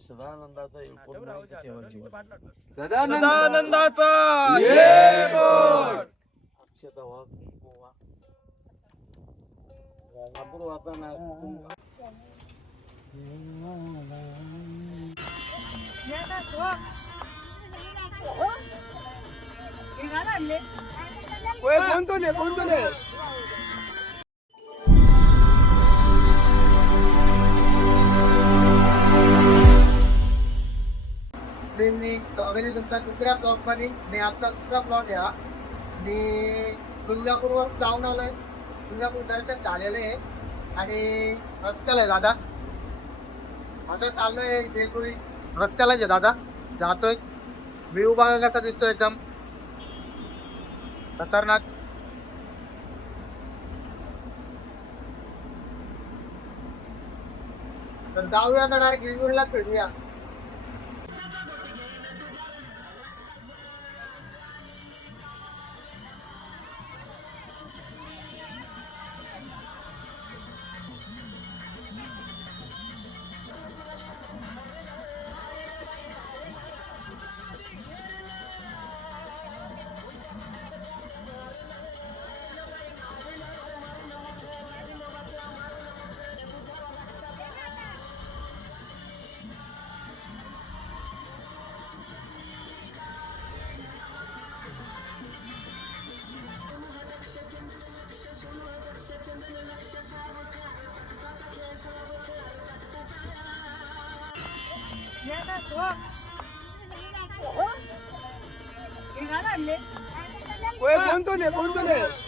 सदानंदाचा एकूण माहिती ठेवायची सदानंदाचा अक्षता वाघ गोवा गाणगापूर वाहताना कोण चोले कोण चोले मी अगदी तुमचा दुसऱ्या ब्लॉगमध्ये मी आपला दुसरा ब्लॉग या आणि तुळजापूरवर जाऊन आलोय. तुळजापूर दर्शन झालेलं आहे. आणि रस्त्याला आहे दादा. असं चाललोय बेलपुरी रस्त्यालाच आहे दादा. जातोय. व्ह्यू बघा कसा दिसतोय एकदम. खतरनाक. तर जाऊया तर डायरेक्ट गिरगुडलाच भेटूया कोण चोले कोण चोले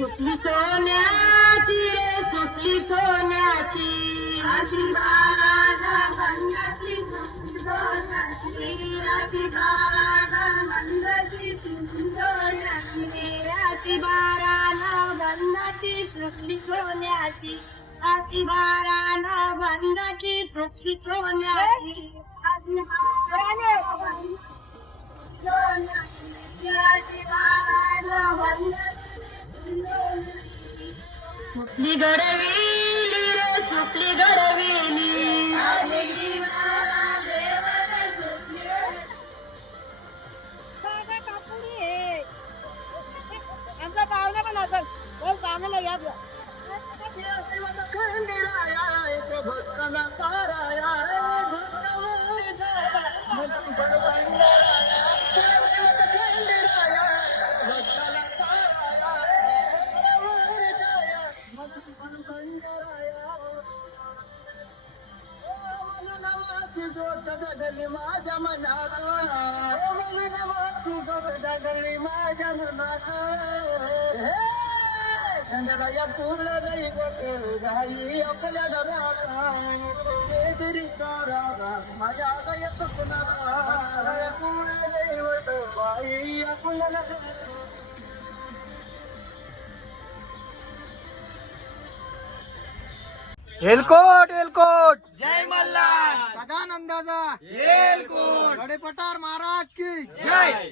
सुटली सोन्याची रे सुटली सोन्याची. आशीर्वाद मंदाची सोन्याची आशीर्वाद मंदाची सोन्याची आशीर्वाद मंदाची सुटली सोन्याची. आशीर्वाद मंदाची सुटली सोन्याची. गडवेली रे सुपली गडवेली आमचा पाहुणा पण बोल पाहुण्याला या गाई आपल्या घरात तरी तारा माझ्या गय पूर्ण दैवत बाई आपल्या एलकोट एलकोट जय मल्हार. सदानंदाचा. एलकुट गडेपटार महाराज की. जय.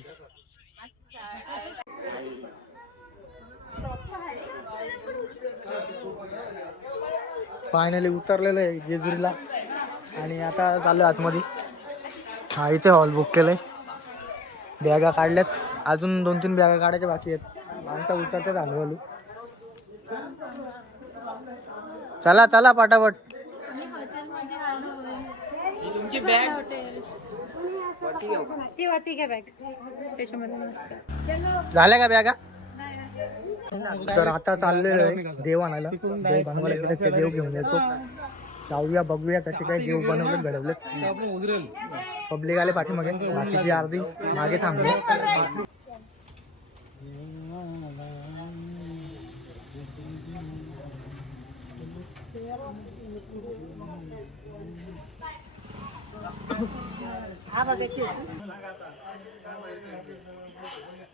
फायनली उतरलेलं आहे जेजुरीला. आणि आता चाललो आतमध्ये. हा इथे हॉल बुक केलंय. बॅगा काढल्यात. अजून दोन तीन बॅगा काढायच्या बाकी आहेत. माणसं उतरतात हळूहळू. चला चला पटापट. ती होती का बॅग झाल्या का बॅगा? तर आता चाललेलं आहे देव आणायला. देव बनवायला ते देव घेऊन येतो. जाऊया बघूया कसे काय देव बनवले घडवले पब्लिक आले पाठीमागे. बाकीची अर्धी मागे थांबली.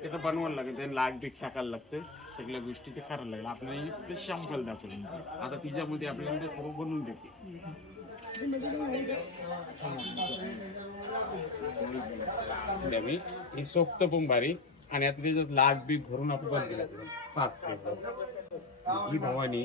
ते तर बनवायला लागेल. ते लाग बी टाकायला लागते. सगळ्या गोष्टी ते करायला लागेल. आपल्याला ते शंपल दाखवून आता तिच्यामध्ये आपल्याला ते सर्व बनवून देते. ही सोफ्त पण बारीक आणि आता त्याच्यात लाग बी भरून आपण बनलेला पाच ही भवानी.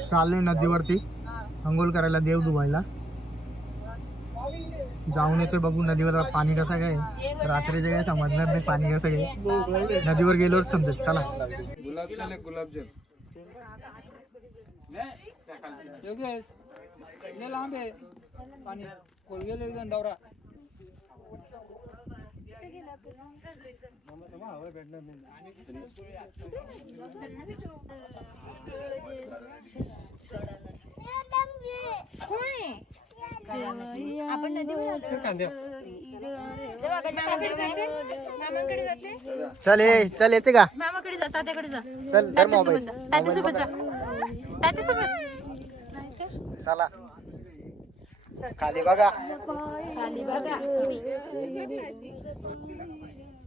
चाललोय नदीवरती. अंघोळ करायला देव धुवायला जाऊन येतोय बघू नदीवर पाणी कसं काय रात्री जे काय समजणार नाही पाणी कसं काय नदीवर गेलोच समजेल. चला. लांब आहे. पाणी. कोलगेले दंडावरा कोण आहे आपण चल ये चल येते का? मामाकडे जा तात्याकडे जा. चल धर मोबाईल. तात्यासोबत जा. तात्यासोबत. चला. खाली बघा. खाली बघा.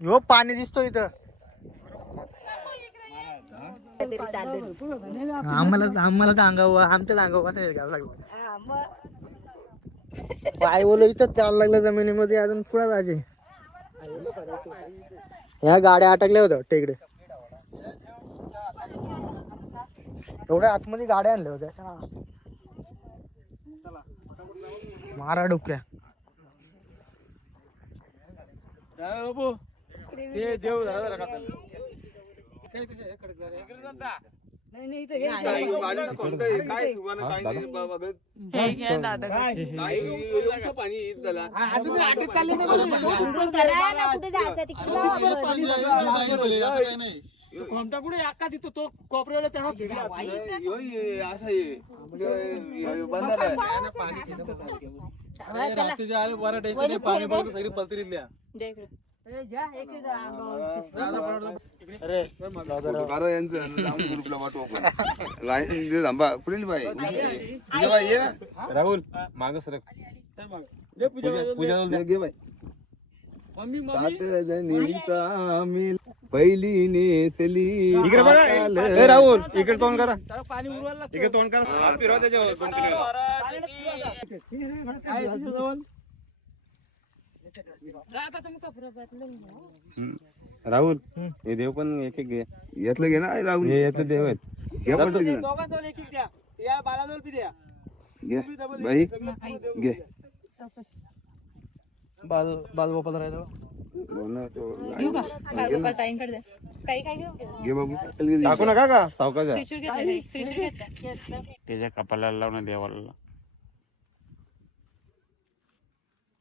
हो पाणी दिसतो इथं. आम्हाला आम्हाला सांगावं आमच्या सांगावं असं घ्यावं लागलं. पाय इथं त्याला लागलं जमिनीमध्ये अजून पुढे जायचे ह्या गाड्या अटकल्या होत्या टेकडे एवढ्या आतमध्ये गाड्या आणल्या होत्या. मारा डुक्या. ते देव नाही. नाही, झालं. करा ना कुठे जायचं तिकडे जाऊ आपण. कोणता कुठे अक्का तिथं तो कोपऱ्याला त्याला यो, ये, असं ये. आपलं, हे, बंधारा आहे. राहुल माग सरक. ले पूजा करू, ले. ये घे बाई. Mummy mummy. सात जणीचा मिल पहिली नेसली राहुल इकडे तोंड करा. पाणी उरवायला. इकडे तोंड करा. फिरवा त्याच्यावर जवळ. राहुल हे देव पण एक एक घे. यातलं घे ना आई राहुल. हे यातले देव आहेत. घे पटकन. घे ना. दोघांजवळ एक एक द्या. या बालाजवळ बी द्या. घे बाई. घे. बाल बाल बापाला राहिलं हो ना, तो का? गोपाल ताईंकडे द्या. काही काय घेऊ? घे बाबू टाकू नका का? सावकाश त्रिशूळ घेतलं त्रिशूळ घेतलं. त्याच्या कपालाला लावून देवाला.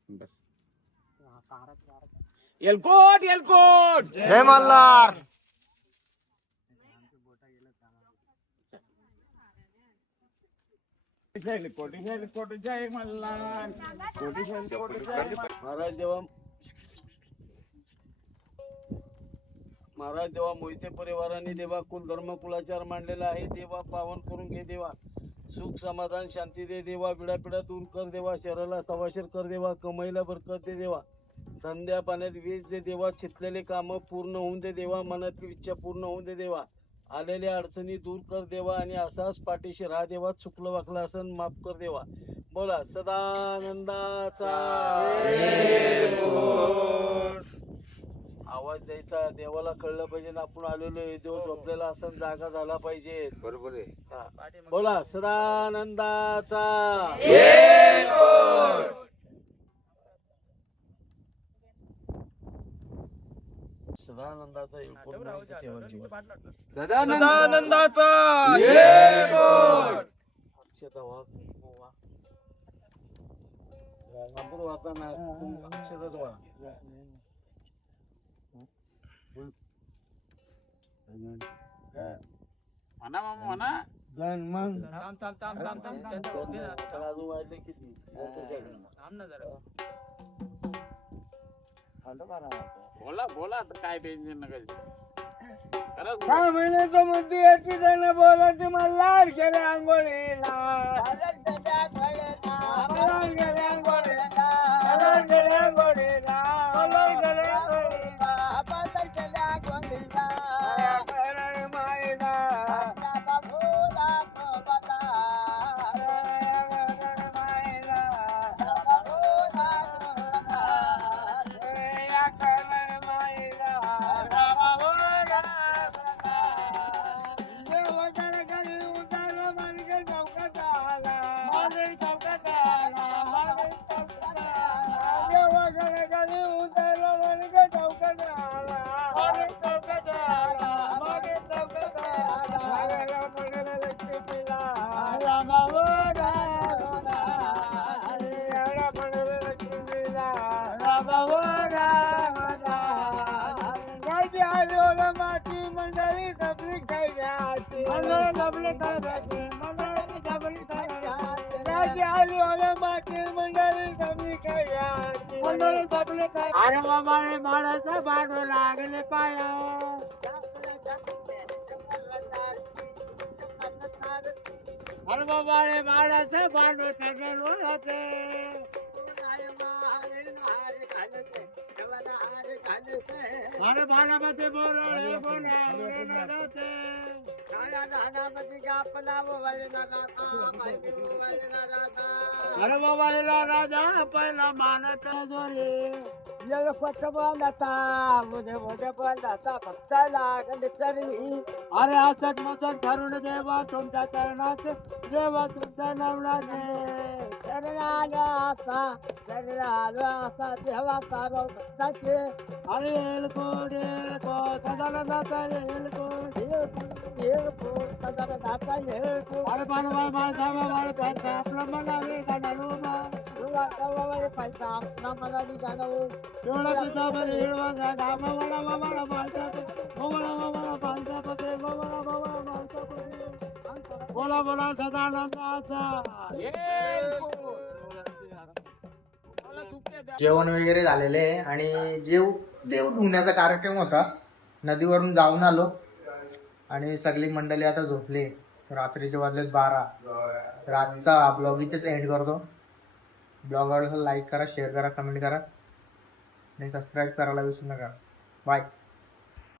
बस. एलकोट एलकोट जय मल्हार एलकोट एलकोट जय मल्हार कोटी एलकोट जय महाराज देवा महाराज देवा मोहिते परिवाराने देवा कुल धर्म कुलाचार मांडलेला आहे देवा पावन करून घे देवा. सुख समाधान शांती दे देवा. पिढ्या पिढ्या दूर कर देवा. शहराला सवाशेर कर देवा. कमाईला बरकत दे देवा. धंद्या पाण्यात वीज दे देवा चितलेले कामं पूर्ण होऊन दे देवा मनातली इच्छा पूर्ण होऊन दे देवा. आलेल्या अडचणी दूर कर देवा आणि असाच पाठीशी राहा देवा चुकलं वाकलं असं माफ कर देवा. बोला सदानंदाचा आवाज द्यायचा देवाला कळलं पाहिजे ना आपण आलेलो आहे देव झोपलेला असं जागा झाला पाहिजे. बरोबर आहे. बोला सदानंदाचा सदानंदाचा जीवन. सदानंदाचा! अक्षता वाचताना अक्षताच म्हणा मामा म्हणा. थांब थांब थांब थांब बोला बोला आता काय टेन्शन नका. खरंच सहा महिन्याचं मुद्दी याची त्यानं बोलायची मल्हार गेले आंघोळीला. माती मंडळी सबली खायची मंडळी सबली खायची मंडळी सबली खायची आली ओला माती मंडळी सबली खायची मंडळी सबली अरे बाबा रे माळाचा बाडो लागले पाया अरे बाबा रे माळाचा बाडो ठरलो होते अरे भालामध्ये बोलवले बोलावले अरे बाबा राजा पहिला मानत जोरे येल पट बोलता मुझे मुझे बोलता फक्त लागल तरी. अरे असत मसत ठरून देवा तुमच्या चरणात देवा तुमच्या नवनाने चरणाला असा चरणाला असा देवा कारो सचे अरे एलकोड एलकोड सदानंदाचा एलकोड एलकोड एलकोड सदानंदाचा एलकोड अरे बालवा माझा बाळ पैसा आपला मनाले गाणलो मा तुला कवाले पैसा आपला मनाले गाणलो एवढा पिता बरे हिरवा गाडा मावळा मावळा मालचा मावळा मावळा मालचा पत्रे मावळा मावळा मालचा पत्रे बोला बोला सदानंदाचा जेवण वगैरे झालेले आहे आणि जेव देव धुण्याचा कार्यक्रम होता. नदीवरून जाऊन आलो आणि सगळी मंडळी आता झोपली. रात्रीचे वाजलेत बारा. रातचा ब्लॉग इथेच एंड करतो. ब्लॉग आवडला लाईक करा शेअर करा कमेंट करा. आणि सबस्क्राईब करायला विसरू नका. बाय